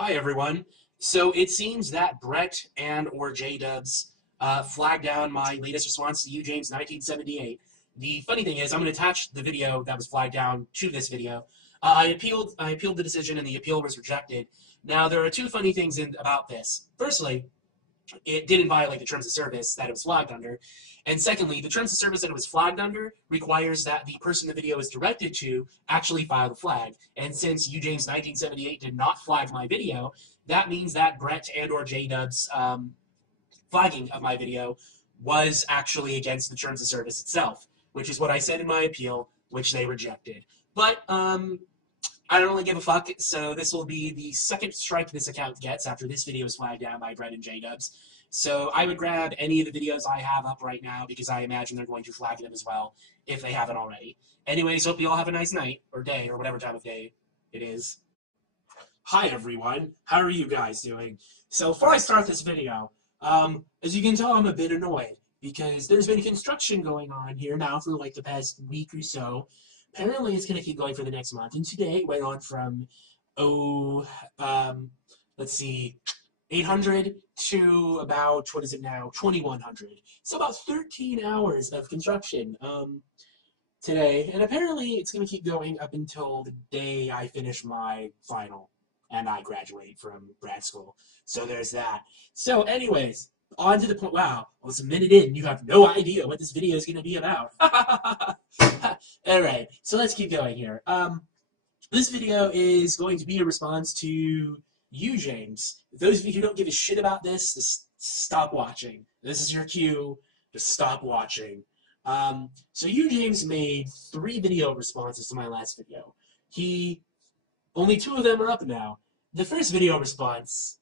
Hi everyone. So it seems that Brett and or Jdubs flagged down my latest response to Ujames 1978. The funny thing is, I'm going to attach the video that was flagged down to this video. I appealed the decision, and the appeal was rejected. Now there are two funny things about this. Firstly, it didn't violate the terms of service that it was flagged under. And secondly, the terms of service that it was flagged under requires that the person the video is directed to actually file the flag. And since Ujames 1978 did not flag my video, that means that Brett and or Jdub's flagging of my video was actually against the terms of service itself, which is what I said in my appeal, which they rejected. But I don't really give a fuck, so this will be the second strike this account gets after this video is flagged down by Brett and Jdubs. So I would grab any of the videos I have up right now because I imagine they're going to flag them as well if they haven't already. Anyways, hope you all have a nice night, or day, or whatever time of day it is. Hi everyone, how are you guys doing? So before I start this video, as you can tell, I'm a bit annoyed because there's been construction going on here now for like the past week or so. Apparently, it's going to keep going for the next month. And today, it went on from, let's see, 800 to about, what is it now, 2100. So about 13 hours of construction today. And apparently, it's going to keep going up until the day I finish my final and I graduate from grad school. So there's that. So anyways, on to the point. Wow, well, it's a minute in. You have no idea what this video is going to be about. All right, so let's keep going here. This video is going to be a response to Ujames. Those of you who don't give a shit about this, just stop watching. This is your cue to stop watching. So Ujames made 3 video responses to my last video. Only 2 of them are up now. The first video response,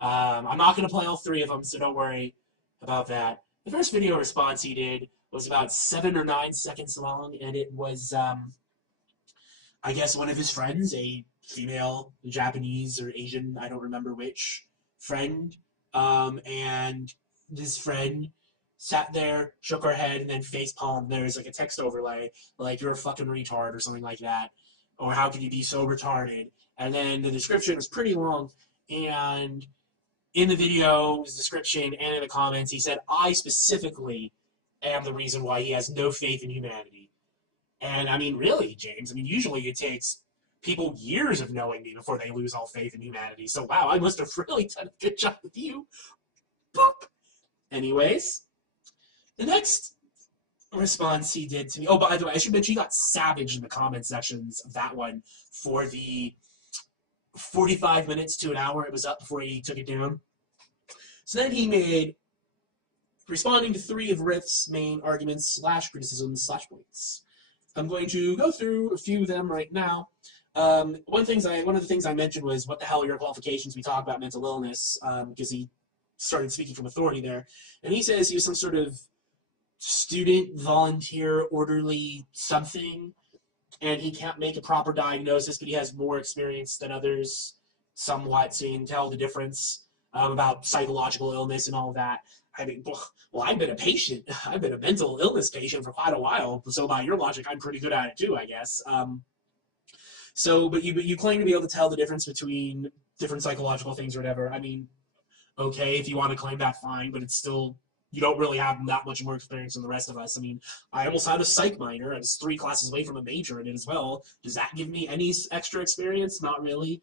I'm not going to play all 3 of them, so don't worry about that. The first video response he did was about 7 or 9 seconds long, and it was, I guess, one of his friends, a female, Japanese or Asian, I don't remember which, friend, and this friend sat there, shook her head, and then facepalmed. There's like a text overlay, like, you're a fucking retard, or something like that, or how could you be so retarded? And then the description was pretty long, and in the video's description and in the comments, he said, I specifically am the reason why he has no faith in humanity. And I mean, really, James, I mean, usually it takes people years of knowing me before they lose all faith in humanity. So, wow, I must have really done a good job with you. Boop. Anyways, the next response he did to me, oh, by the way, I should mention he got savage in the comment sections of that one for the 45 minutes to an hour it was up before he took it down. So then he made, responding to 3 of Rith's main arguments / criticisms / points. I'm going to go through a few of them right now. One of the things I mentioned was, what the hell are your qualifications? We talk about mental illness, because he started speaking from authority there. And he says he was some sort of student, volunteer, orderly something, and he can't make a proper diagnosis, but he has more experience than others, somewhat, so you can tell the difference about psychological illness and all of that. I mean, well, I've been a patient. I've been a mental illness patient for quite a while, so by your logic, I'm pretty good at it too, I guess. But you claim to be able to tell the difference between different psychological things or whatever. I mean, okay, if you want to claim that, fine, but it's still, you don't really have that much more experience than the rest of us. I mean, I almost had a psych minor. I was 3 classes away from a major in it as well. Does that give me any extra experience? Not really.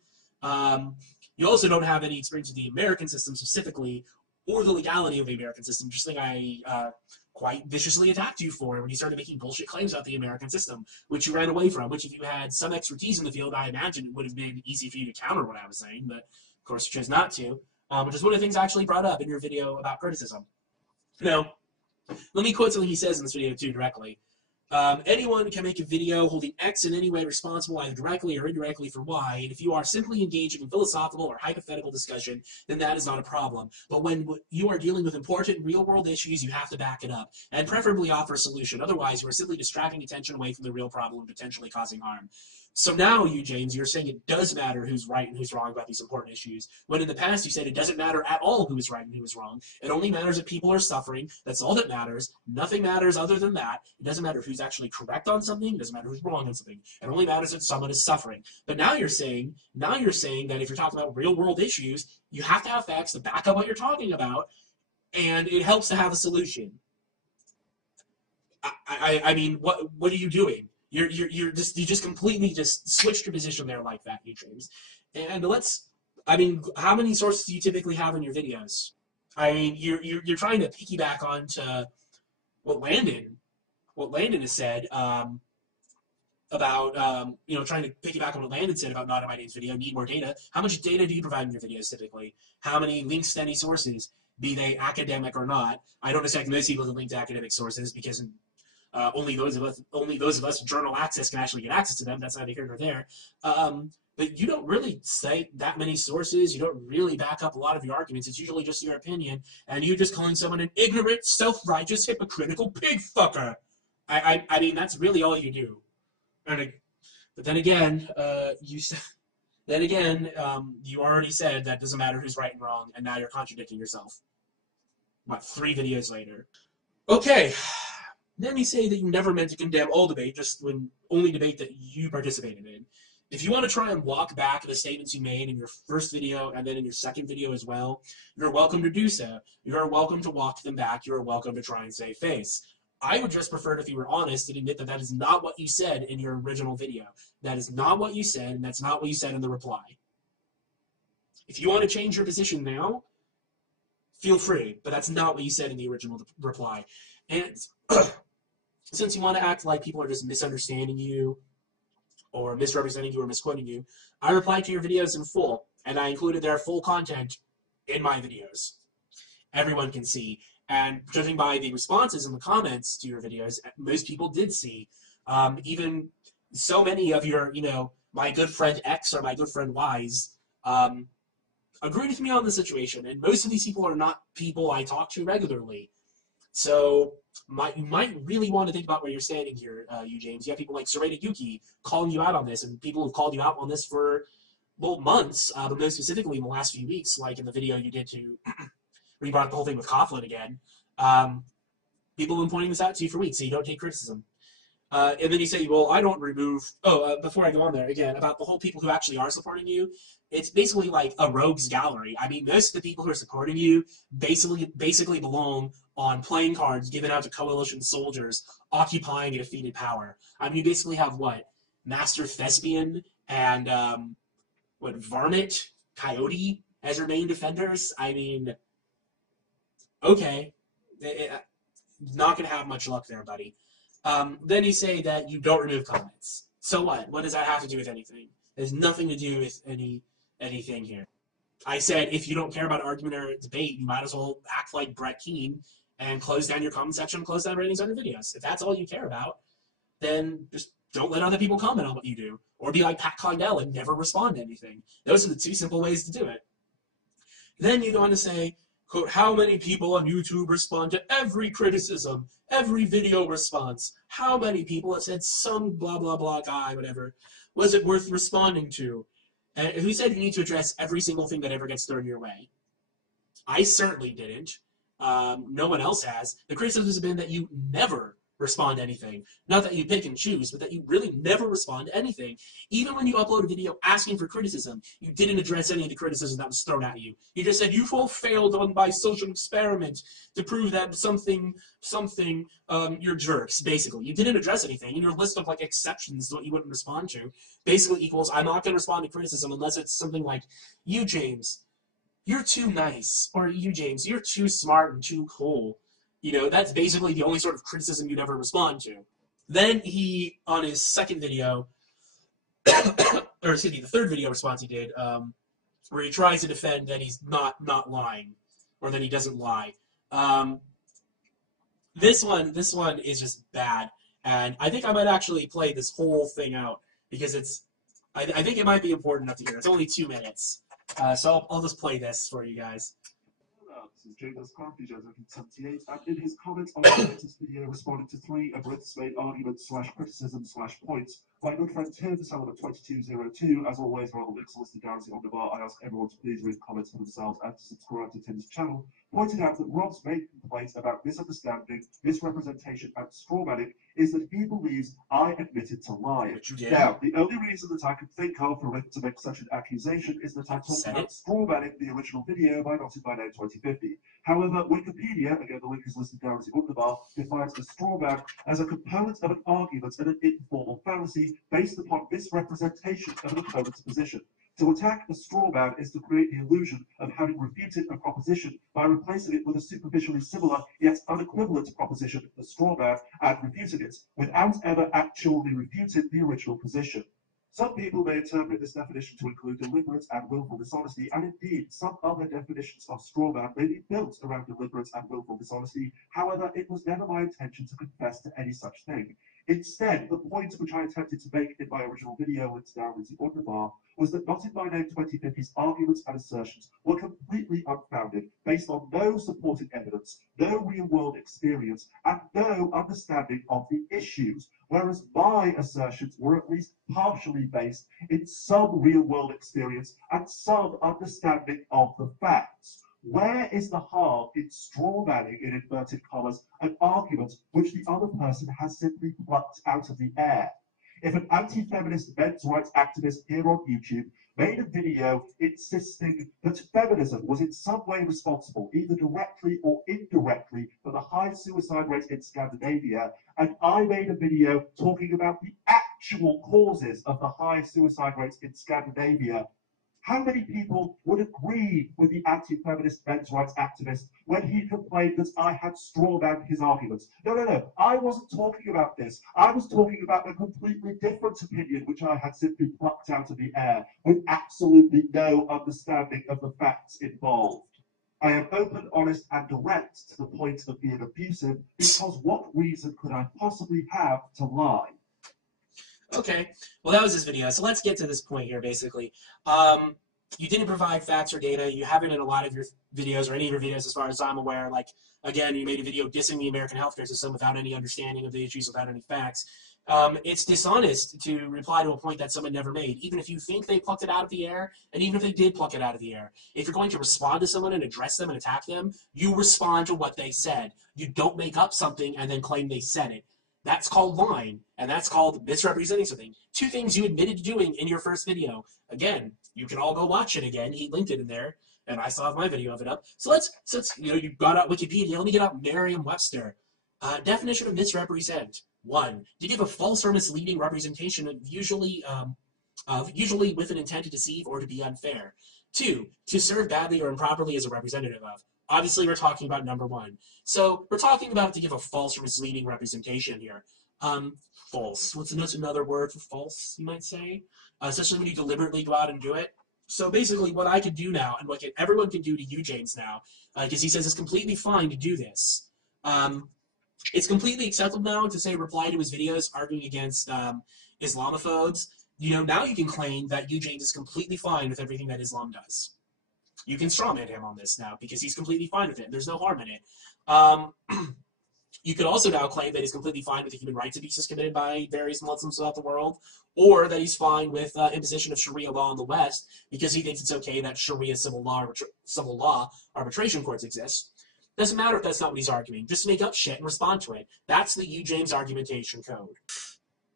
You also don't have any experience with the American system specifically, or the legality of the American system, just something I quite viciously attacked you for when you started making bullshit claims about the American system, which you ran away from, which if you had some expertise in the field, I imagine it would have been easy for you to counter what I was saying, but of course you chose not to, which is one of the things I actually brought up in your video about criticism. Now, let me quote something he says in this video too directly. Anyone can make a video holding X in any way responsible, either directly or indirectly, for Y, and if you are simply engaging in philosophical or hypothetical discussion, then that is not a problem. But when you are dealing with important real-world issues, you have to back it up, and preferably offer a solution. Otherwise, you are simply distracting attention away from the real problem and potentially causing harm. So now, Ujames, you're saying it does matter who's right and who's wrong about these important issues, when in the past you said it doesn't matter at all who is right and who is wrong. It only matters if people are suffering. That's all that matters. Nothing matters other than that. It doesn't matter who's actually correct on something. It doesn't matter who's wrong on something. It only matters if someone is suffering. But now you're saying that if you're talking about real-world issues, you have to have facts to back up what you're talking about, and it helps to have a solution. I mean, what are you doing? You just completely just switched your position there like that, Ujames. And how many sources do you typically have in your videos? I mean, you're trying to piggyback onto what Landon has said about trying to piggyback on what Landon said about not in my name's video. Need more data. How much data do you provide in your videos typically? How many links to any sources, be they academic or not? I don't expect most people to link to academic sources because only those of us with journal access can actually get access to them. That's neither here nor there. But you don't really cite that many sources. You don't really back up a lot of your arguments. It's usually just your opinion, and you're just calling someone an ignorant, self-righteous, hypocritical pig fucker. I mean, that's really all you do. But then again, you already said that doesn't matter who's right and wrong, and now you're contradicting yourself. What, 3 videos later? Okay. Then you say that you never meant to condemn all debate, just when only debate that you participated in. If you want to try and walk back the statements you made in your first video and then in your second video as well, you're welcome to do so. You're welcome to walk them back. You're welcome to try and save face. I would just prefer it if you were honest and admit that that is not what you said in your original video. That is not what you said, and that's not what you said in the reply. If you want to change your position now, feel free, but that's not what you said in the original reply. And since you want to act like people are just misunderstanding you or misrepresenting you or misquoting you, I replied to your videos in full, and I included their full content in my videos. Everyone can see. And judging by the responses in the comments to your videos, most people did see. Even so many of your, my good friend X or my good friend Y's agreed with me on the situation. And most of these people are not people I talk to regularly. So you might really want to think about where you're standing here, Ujames. You have people like Sarita Yuki calling you out on this, and people who've called you out on this for, months, but most specifically in the last few weeks, like in the video you did to where you brought up the whole thing with Coughlin again. People have been pointing this out to you for weeks, so you don't take criticism. And then you say, well, I don't remove... before I go on there, again, about the whole people who actually are supporting you, it's basically like a rogues gallery. I mean, most of the people who are supporting you basically belong on playing cards given out to coalition soldiers occupying a defeated power. I mean, you basically have, Master Thespian and, Varmint, Coyote as your main defenders? I mean, okay. Not going to have much luck there, buddy. Then you say that you don't remove comments. So what? What does that have to do with anything? It has nothing to do with anything here. I said if you don't care about argument or debate, you might as well act like Brett Keane and close down your comment section, close down ratings on your videos. If that's all you care about, then just don't let other people comment on what you do. Or be like Pat Condell and never respond to anything. Those are the 2 simple ways to do it. Then you go on to say, quote, how many people on YouTube respond to every criticism, every video response? How many people? It said some blah, blah, blah guy, whatever. Was it worth responding to? And who said you need to address every single thing that ever gets thrown your way? I certainly didn't. No one else has. The criticisms have been that you never respond to anything. Not that you pick and choose, but that you really never respond to anything. Even when you upload a video asking for criticism, you didn't address any of the criticism that was thrown at you. You just said, you've all failed on my social experiment to prove that you're jerks, basically. You didn't address anything. In your list of, exceptions to what you wouldn't respond to basically equals, I'm not going to respond to criticism unless it's something like, Ujames, you're too nice, or Ujames, you're too smart and too cool. That's basically the only sort of criticism you'd ever respond to. Then he, on his second video, or excuse me, the third video response he did, where he tries to defend that he's not lying, or that he doesn't lie. This one is just bad, and I think I might actually play this whole thing out, because I think it might be important enough to hear. It's only 2 minutes, so I'll just play this for you guys. This is Jdub's CardinalVirtues, and in his comments on the latest video responding to 3 of Rith's main arguments/criticism/points My good friend Tim, Salomon 2202, as always, are all the links listed down on the bar. I ask everyone to please read comments for themselves and to subscribe to Tim's channel. Pointed out that Rob's main complaint about misunderstanding, misrepresentation, and strawmanning is that he believes I admitted to lying. Now, the only reason that I could think of for Rith to make such an accusation is that I talked about strawmanning the original video by Not In My Name 2050. However, Wikipedia, again the link is listed down as the underbar, defines a strawman as a component of an argument and an informal fallacy based upon misrepresentation of an opponent's position. To attack a straw man is to create the illusion of having refuted a proposition by replacing it with a superficially similar yet unequivalent proposition, the straw man, and refuting it, without ever actually refuting the original position. Some people may interpret this definition to include deliberate and willful dishonesty, and indeed, some other definitions of straw man may be built around deliberate and willful dishonesty. However, it was never my intention to confess to any such thing. Instead, the point which I attempted to make in my original video, linked down in the underbar, was that Not In My Name 2050's arguments and assertions were completely unfounded, based on no supporting evidence, no real-world experience, and no understanding of the issues, whereas my assertions were at least partially based in some real-world experience and some understanding of the facts. Where is the harm in strawmanning, in inverted commas, an argument which the other person has simply plucked out of the air? If an anti-feminist men's rights activist here on YouTube made a video insisting that feminism was in some way responsible, either directly or indirectly, for the high suicide rate in Scandinavia, and I made a video talking about the actual causes of the high suicide rates in Scandinavia, how many people would agree with the anti-feminist men's rights activist when he complained that I had strawmanned his arguments? No. I wasn't talking about this. I was talking about a completely different opinion which I had simply plucked out of the air with absolutely no understanding of the facts involved. I am open, honest, and direct to the point of being abusive because what reason could I possibly have to lie? Okay, well that was this video, so let's get to this point here, basically. You didn't provide facts or data, you haven't in a lot of your videos, or any of your videos as far as I'm aware. Like, again, you made a video dissing the American healthcare system without any understanding of the issues, without any facts. It's dishonest to reply to a point that someone never made, even if you think they plucked it out of the air, and even if they did pluck it out of the air. If you're going to respond to someone and address them and attack them, you respond to what they said. You don't make up something and then claim they said it. That's called lying, and that's called misrepresenting something. Two things you admitted to doing in your first video. Again, you can all go watch it again. He linked it in there, and I still have my video of it up. So let's you got out Wikipedia. Let me get out Merriam-Webster. Definition of misrepresent. 1, to give a false or misleading representation, usually with an intent to deceive or to be unfair. 2, to serve badly or improperly as a representative of. Obviously, we're talking about number 1. So we're talking about to give a false or misleading representation here. False. What's another word for false, you might say? Especially when you deliberately go out and do it. So basically, what I could do now, and what everyone can do to Ujames now, because he says it's completely fine to do this. It's completely acceptable now to say reply to his videos arguing against Islamophobes. Now you can claim that Ujames is completely fine with everything that Islam does. You can strawman him on this now because he's completely fine with it. There's no harm in it. You could also now claim that he's completely fine with the human rights abuses committed by various Muslims throughout the world, or that he's fine with imposition of Sharia law in the West because he thinks it's okay that Sharia civil law arbitration courts exist. Doesn't matter if that's not what he's arguing. Just make up shit and respond to it. That's the Ujames argumentation code.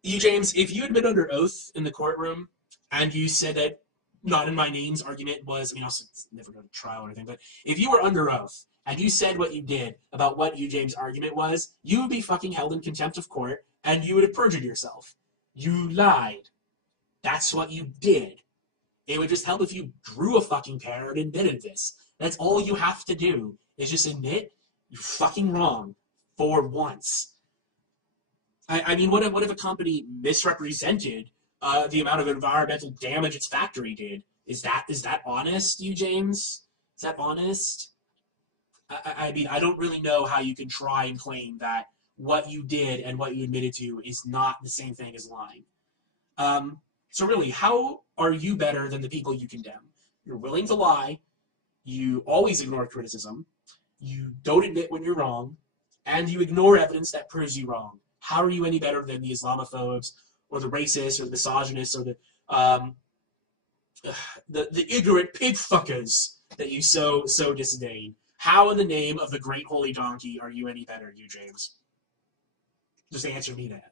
Ujames, if you admit under oath in the courtroom and you said that Not In My Name's argument was, I'll never go to trial or anything, but if you were under oath and you said what you did about what Ujames' argument was, you would be fucking held in contempt of court and you would have perjured yourself. You lied. That's what you did. It would just help if you drew a fucking pair and admitted this. That's all you have to do, is just admit you're fucking wrong for once. I mean, what if a company misrepresented the amount of environmental damage its factory did? Is that honest, Ujames? Is that honest? I mean, I don't really know how you can try and claim that what you did and what you admitted to is not the same thing as lying. So really, how are you better than the people you condemn? You're willing to lie, you always ignore criticism, you don't admit when you're wrong, and you ignore evidence that proves you wrong. How are you any better than the Islamophobes or the racist, or the misogynist, or um, the ignorant pig fuckers that you so disdain. How in the name of the great holy donkey are you any better, Ujames? Just answer me that.